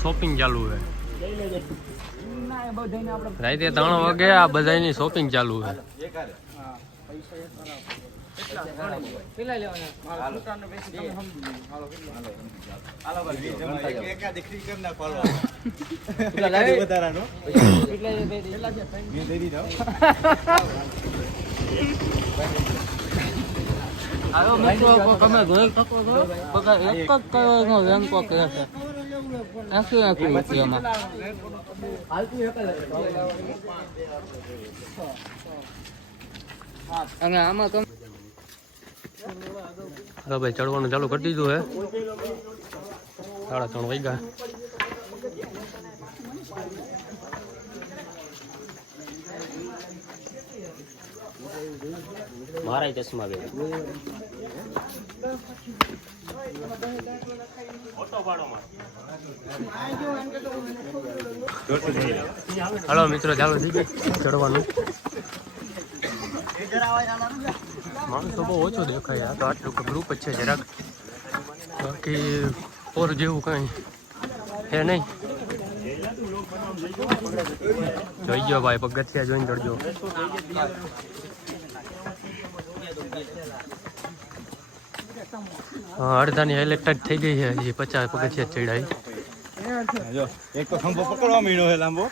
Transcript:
shopping ચાલુ છે રાતે 3 વાગે આ બધાની શોપિંગ ચાલુ છે આયો મિત્રો તમે જોઈ શકો છો બધા એક જ કલરનો રેનકો કરે છે 80 રૂપિયામાં અને આમાં તમે હા ભાઈ ચડવાનું ચાલુ કરી દીધું હે 3:30 વાગ્યા મારા ચશ્મા બે હાલો મિત્રો ચાલો થઈ ગયું ચડવાનું માણસો બહુ ઓછો દેખાય તો આટલું ગ્રુપ જ છે જરાક બાકી ઓર જેવું કઈ હે નહીં જોઈ ગયો ભાઈ પગથિયા જોઈને ચડજો હા અડધાની હાઈલાઇટ થઈ ગઈ છે હજી 50 પગથિયા ચડાય એક તો ખંભો પકડવા મીણો છે લાંબો